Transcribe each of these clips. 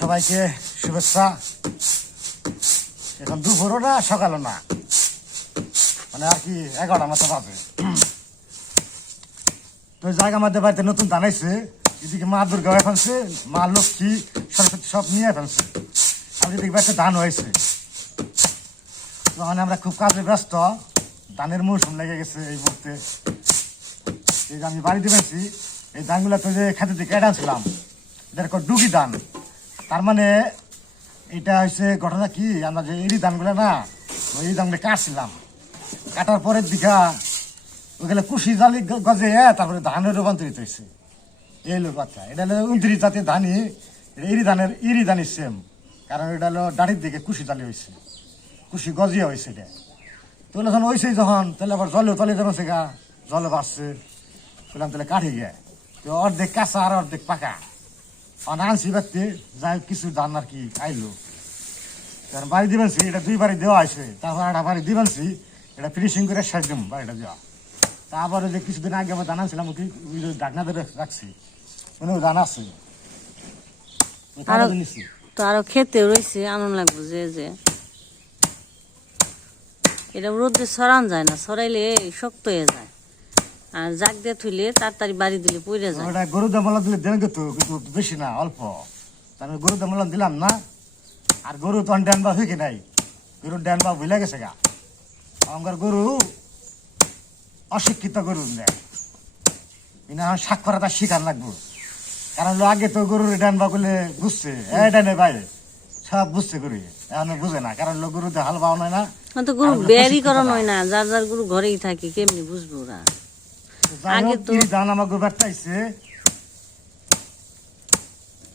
সবাইকে শুভেচ্ছা। এখন দুপুরও না সকালও না মানে আর কি এগারোটা মতো পাবে তো জায়গা মধ্যে বাড়িতে নতুন দানাইছে এদিকে মা দুর্গা ফেলছে, মা লক্ষ্মী, সরস্বতী সব নিয়ে ফেলছে। আর এদিকে বাড়িতে ধান হয়েছে তখন আমরা খুব কাজে ব্যস্ত। ধানের মৌসুম লেগে গেছে এই মুহূর্তে। এই যে আমি বাড়িতে পেয়েছি এই ধানগুলো তো যে খেতে থেকে কেটে আনছিলাম এটার ডুগি ধান। তার মানে এটা হচ্ছে ঘটনা কি? আমরা যে এরি ধানগুলো না, ওই ধানগুলো কাটছিলাম। কাটার পরের দিঘা ওগুলো কুশি জালি গ- গজে তারপরে ধানের রূপান্তরিত হয়েছে এই হলো কথা। এটা হলো উনত্রিশ জাতীয় ধানই ইরি ধানের, ইরি ধানই সেম কারণ এটা হলো দাড়ির দিকে কুশি জালি হয়েছে কুশি গজিয়া হয়েছে এটা। তো যখন হয়েছে যখন, তাহলে আবার জলেও তলে যাবে সেগা জলে বাড়ছে। বললাম তাহলে কাঠি গে তো অর্ধেক কাঁচা আর অর্ধেক পাকা। আনছি বাড়তে যাই কিছু ধান আর কি আইলো। কারণ বাড়ি দিবেনছি এটা দুই বাড়ি দেওয়া তারপর একটা বাড়ি দিবেনছি এটা ফিনিশিং করে শেষ দিম বাড়িটা দেওয়া। তারপর যে কিছুদিন আগে আমার ডাকনা ধরে রাখছি। মানে দানা আছে। তো আরও খেতে রয়েছে আনন্দ লাগবে যে যে। এটা রোদে সরান যায় না সরাইলে শক্ত হয়ে যায়। আর জাগ দিয়ে থুইলে তাড়াতাড়ি বাড়ি দিলে পড়ে যায়। ওটা গরুর দামলা দিলে দেন কিন্তু কিন্তু বেশি না অল্প। তারপরে গরুর দামলা দিলাম না আর গরু তো ড্যান বা হয়ে নাই। গরুর ড্যান বা ভুলে গেছে গা। আমার গরু অশিক্ষিত গরু নেয় ইনা স্বাক্ষর শিকার লাগবো। কারণ আগে তো গরুর ড্যান বা করলে বুঝছে। এ ডানে ভাই সব বুঝছে গরু এখন বুঝে না। কারণ হলো গরুতে হাল বাও নয় না। তো গরু বেয়ারি করানো না। হয় না। যার যার গরু ঘরেই থাকে কেমনি বুঝব ওরা? যাই আগে তো- ধান আমাকে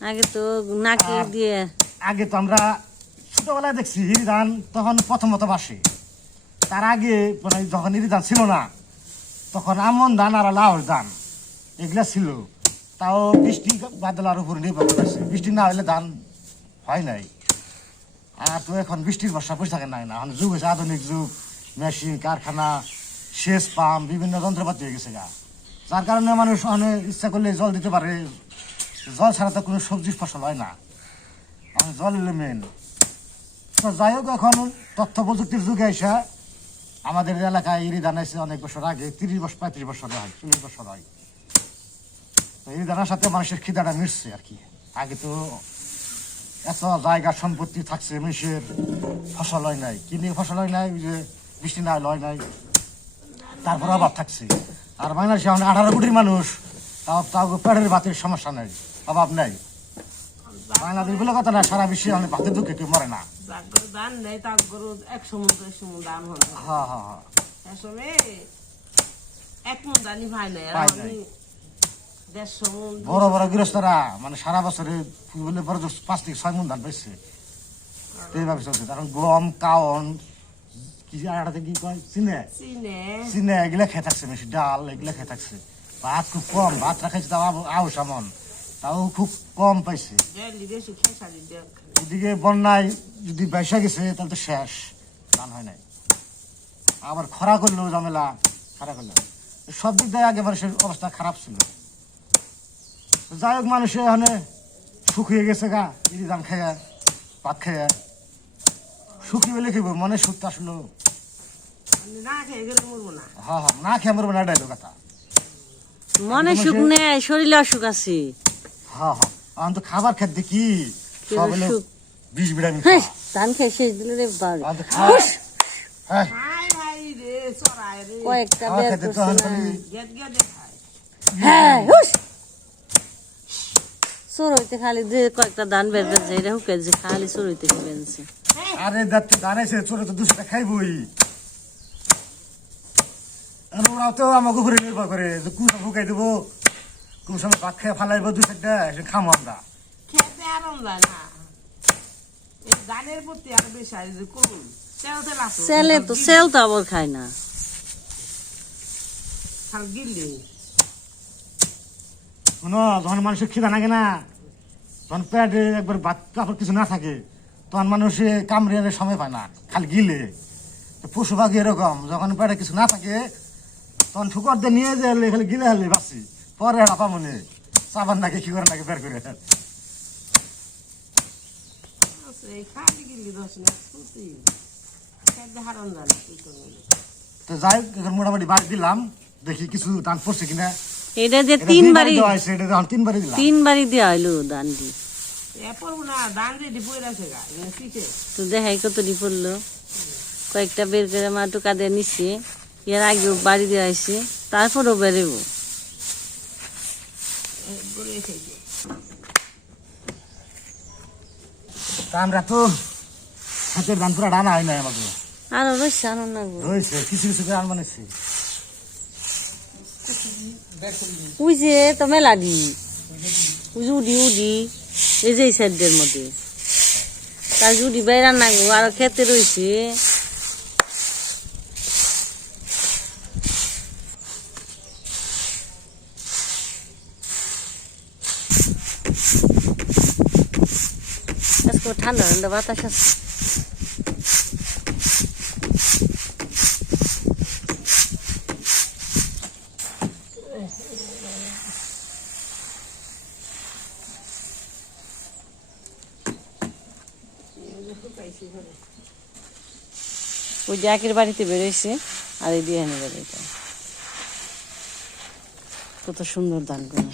আগে তো নাকি দিয়ে আগে তো আমরা ছোটবেলায় দেখছি হিরি ধান তখন প্রথমত বাসে। তার আগে মানে যখন হিরি ধান ছিল না তখন আমন ধান আর লাউর ধান এগুলা ছিল। তাও বৃষ্টি বাদলার উপর নির্ভর করেছে। বৃষ্টি না হলে ধান হয় নাই। আর তো এখন বৃষ্টির বর্ষা বসে থাকে নাই না। এখন যুগ হয়েছে আধুনিক যুগ। মেশিন কারখানা সেচ, পাম্প, বিভিন্ন যন্ত্রপাতি হয়ে গেছে গা। যার কারণে মানুষ অনেক ইচ্ছা করলে জল দিতে পারে। জল ছাড়া তো কোনো সবজির ফসল হয় না। জল হলো মেন তো যাই হোক, এখন তথ্য প্রযুক্তির যুগে এসে আমাদের এলাকায় ইরি ধান এসে অনেক বছর আগে, তিরিশ বছর, পঁয়ত্রিশ বছর হয়, চল্লিশ বছর হয়। তো ইরি ধানের সাথে মানুষের খিদাটা মিশছে আর কি। আগে তো এত জায়গা সম্পত্তি থাকছে, মানুষের ফসল হয় নাই। কিনে ফসল হয় নাই? যে বৃষ্টি না হয় নাই। তারপর অভাব থাকছে। আর বাংলাদেশে এখন আঠারো কোটির মানুষ তাও তাও পেটের ভাতের সমস্যা নেই অভাব নেই। বাংলাদেশ বলে কথা না সারা বিশ্বে অনেক ভাতের দুঃখে কেউ মরে না। দান নেই তার গরু একশো মন একশো মন দান হ্যাঁ হ্যাঁ হ্যাঁ আসলে এক মন দানি ভাই নাই মন বড় বড় গৃহস্থরা মানে সারা বছরে বলে বড় পাঁচ থেকে ছয় মন ধান পাইছে। এইভাবে চলছে। কারণ গম কাওন কি আড়াতে কি কয়? চিনে চিনে এগুলা খেয়ে থাকছে বেশি ডাল এগুলা খেয়ে থাকছে ভাত খুব কম ভাত রাখাইছে তাও আও সামন। তাও খুব কম পাইছে। এদিকে বন্যায় যদি বেসা গেছে তাহলে তো শেষ। ধান হয় নাই। আবার খরা করলেও ঝামেলা খরা করল সব দিক দিয়ে আগে মানুষের অবস্থা খারাপ ছিল। যাই হোক মানুষে এখানে শুকিয়ে গেছে গা। ইরি ধান খেয়ে ভাত খেয়ে শুকিয়ে খেব মনে সুখটা আসলো না খেয়ে মরবো না হ্যাঁ হ্যাঁ না খেয়ে মরবো না এটাই তো কথা মনে সুখ নেই শরীরে অসুখ আছে। হ্যাঁ হ্যাঁ আমি তো খাবার খেতে দেখি কি সব হলো সুখ। বিষ ভিটামিন ধান খেয়ে শেষ দিলে রে বাড়ি। আমি তো খাওয়া হ্যাঁ। কয়েকটা বের খেতে হ্যাঁ হুস চড়ইতে খালি যে কয়েকটা ধান বের করছে এটা হুকে যে খালি বেনছে আরে চোরে তো দুশোটা খাইবই। আর তো আমাকে উপরে নির্ভর করে। যে ফুকাই দেবো? কোন সময় ভাত খেয়ে ফালাইবো দু চারটা সে আমরা। খেতে আরাম যায় না। এই ধানের প্রতি আর বেশি যে করুন। তেল তেল আসো সেলে তো সেল তো আবার খায় না। খাল শোনো যখন মানুষের খিদা লাগে না তখন একবার ভাত কাপড় কিছু না থাকে তখন মানুষে কামড়ে সময় পায় না খালি গিলে। তো পশু পাখি এরকম যখন পেটে কিছু না থাকে তখন ঠুকর দিয়ে নিয়ে যে খালি গিলে হালি বাসি। পরে হাঁপা মনে চাবার নাকি কি করে নাকি বের করে তো যাই মোটামুটি বাড়ি দিলাম। দেখি কিছু ধান পড়ছে কিনা। এটা যে তিন বাড়ি দেওয়া হয়েছে, এটা এখন তিন বাড়ি দিলাম। তিন বাড়ি দেওয়া হইল দান্ডি এরপর না দান শিখে তো দেখাই কতটি পড়ল। কয়েকটা বের করে মা টোকা দিয়ে নিচ্ছে এর আগেও বাড়ি দেওয়া হয়েছে তারপরেও বেরোবো। বলে রেখে দিয়ে তা আমরা তো হাতের ধান পুরা ডানা হয় না আমাদের। আরও রয়েছে আনন্দ লাগবো রয়েছে কিছু কিছু করে আনমানেছি ওই যে তো মেলাডি ওই যে উডি উডি এই যে এই সাইডের মধ্যে। তার উডি বাইরে না গো খেতে রয়েছে আজকে ঠান্ডা ঠান্ডা বাতাস আছে। ওই জাকের বাড়িতে বেরোইছে, আর এই দিয়ে বেরোইতে কত সুন্দর দান করে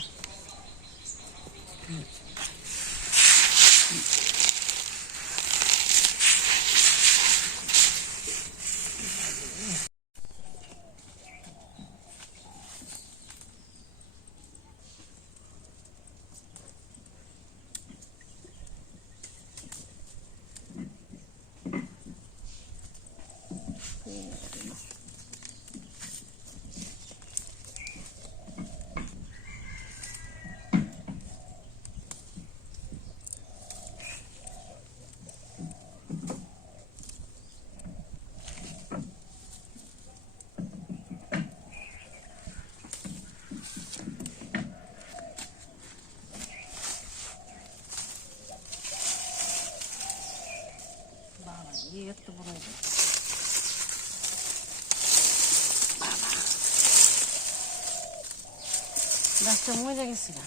গাছটা মরে গেছে না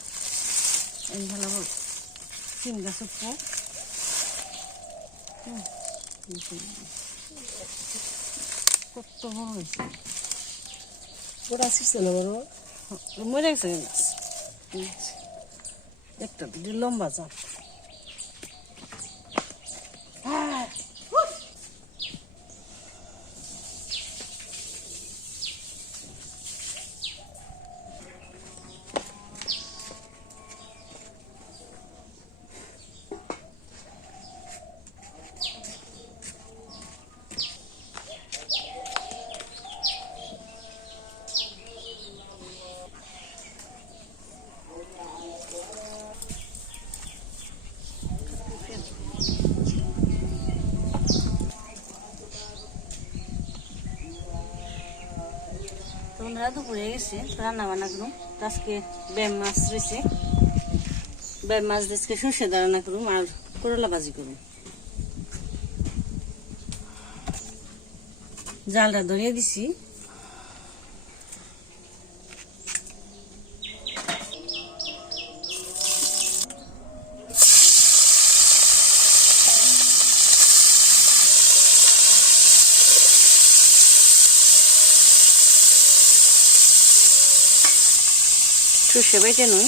এই ভালো সিম গাছ উপো কত বড় হয়েছে। ওরা শিখছে না বড়? মরে গেছে গাছ একটা লম্বা জাত তোমরা দুপুরে গেছে, রান্না বান্না করুম আজকে ব্যায়াম মাছ রয়েছে। ব্যায়াম মাছ আজকে দা রান্না করুম আর করলা ভাজি করুম। জালটা ধরিয়ে দিছি। সর্ষে বেটে নই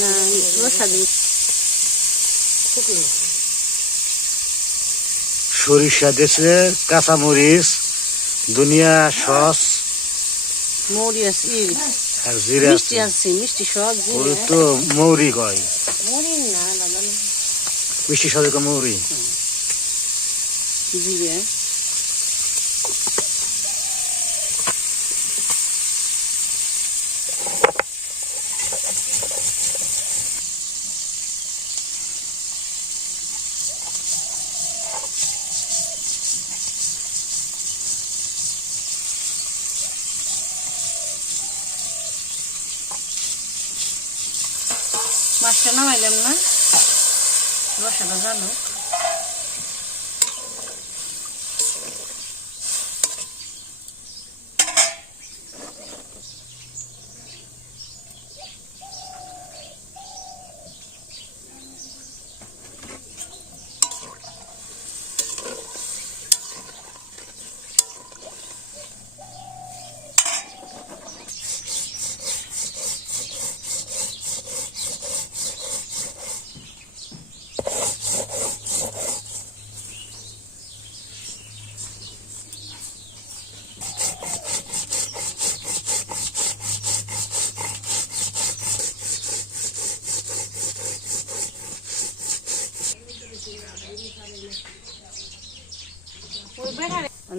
না রসা সরিষা দেশে কাঁচামরিচ দুনিয়া সস। মৌরি আছে আর জিরা মিষ্টি আছে মিষ্টি ওই তো মৌরি কয়। মৌরি না দাদা মিষ্টি সবে মৌরি। জিরে। loche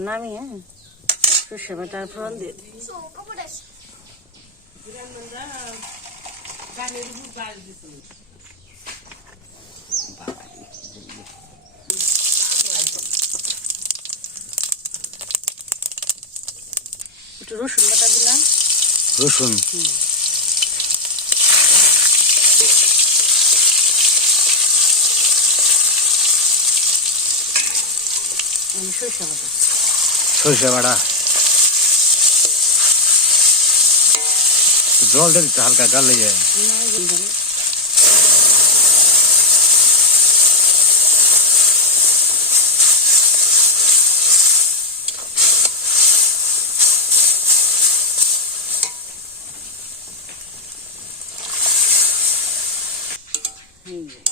বেকারে আর নামি হ্যাঁ সর্ষে বাটার ফোড়ন দিয়ে দিই। গানের উপর গাছ দিত একটু রসুন বাটা দিলাম রসুন আমি সর্ষে বাটা সরিষা বাটা জল দিয়ে দিতে হালকা গাল লেগে এই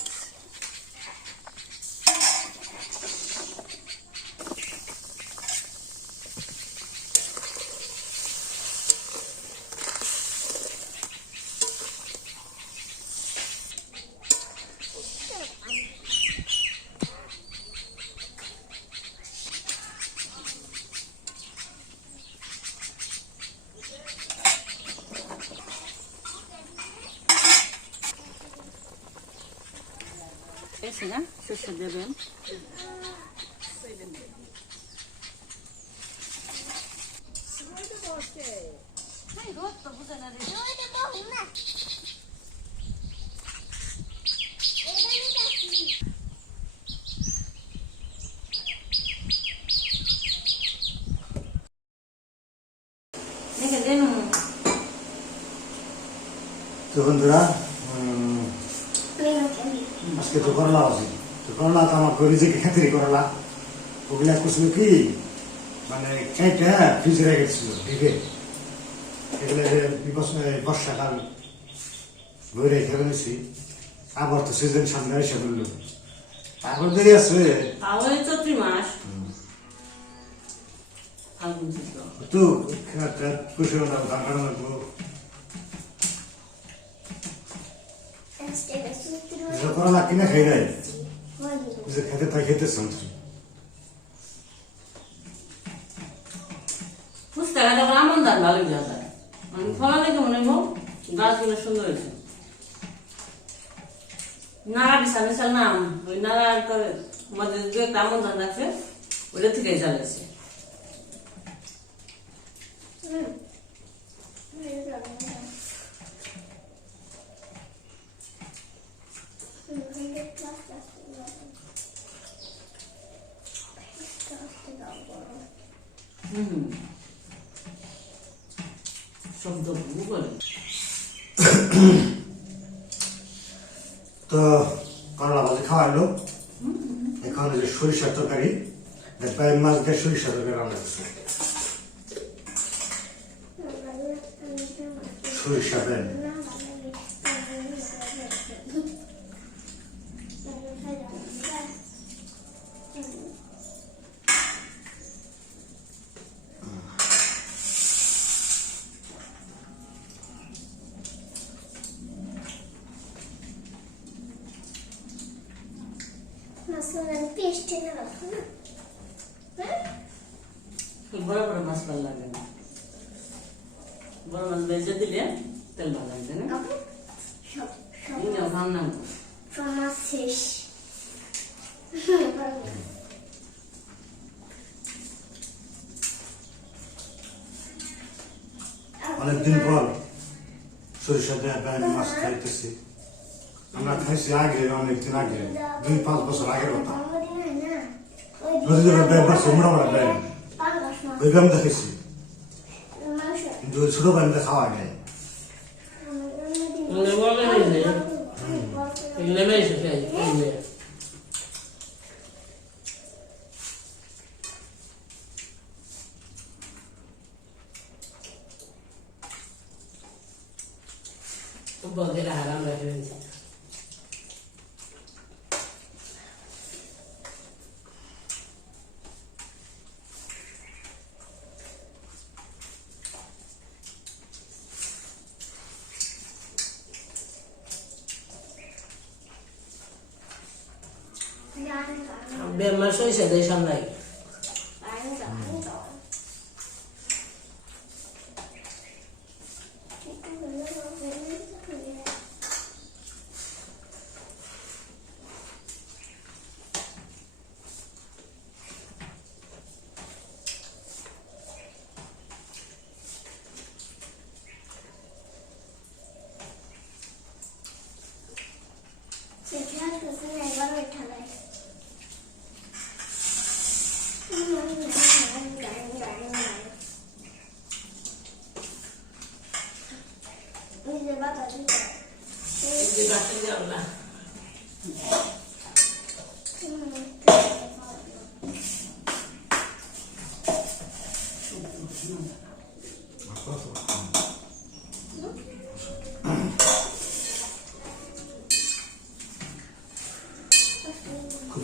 এসে না সর্ষে দেবেন তো বন্ধুরা আজকে তো করলা আছে তো করলা তো আমার যে খাতিরি করলা। ওগুলা কুছিল কি? মানে কেটে ফ্রিজে রেখেছিল ঢেকে। এগুলো বর্ষাকাল ঘরে রেখে নিয়েছি আবার তো সিজন সামনে এসে বলল তারপর দেরি আছে। মাস। তো। খুশি হলাম দরকার লাগবো যে করলা কিনে খাই নাই যে খেতে তাই খেতে শুনছি ফুচকা আমন ধান ভালো যায় ফলা দেখে মনে হব গাছগুলো সুন্দর হয়েছে নাড়া বিশাল বিশাল নাম ওই নাড়া মধ্যে যে একটা আমন ধান আছে ওটা থেকে তো করলা ভাজি খাওয়াইলো। এখন ওই যে সরিষার তরকারি প্রায় মাছ দিয়ে সরিষার তরকারি রান্না করছে। সরিষা দেন মশলার পেস্ট এনে রাখো না হ্যাঁ বড় বড় মাছ ভালো লাগে না বড় মাছ ভেজে দিলে তেল ভালো লাগবে না আপু সব সব এই নাও, খান না সব মাছ শেষ অনেকদিন পর সরিষা দিয়ে প্রায় মাছ খাইতেছি আমরা খাইছি আগে অনেকদিন আগে দুই পাঁচ বছর আগের কথা নদীতে ব্যয় বাড়ছে মোটা মোটা ব্যয় ওই আমি দেখেছি কিন্তু ওই ছোট পানিতে খাওয়া যায় এগুলো মেয়েছে খাই এগুলো বগেরা হারাম রাখে দিয়েছে বেমার সইছে দেয় সামলাই ওই যে বাবা দুটো যে বাকি যাও না খুব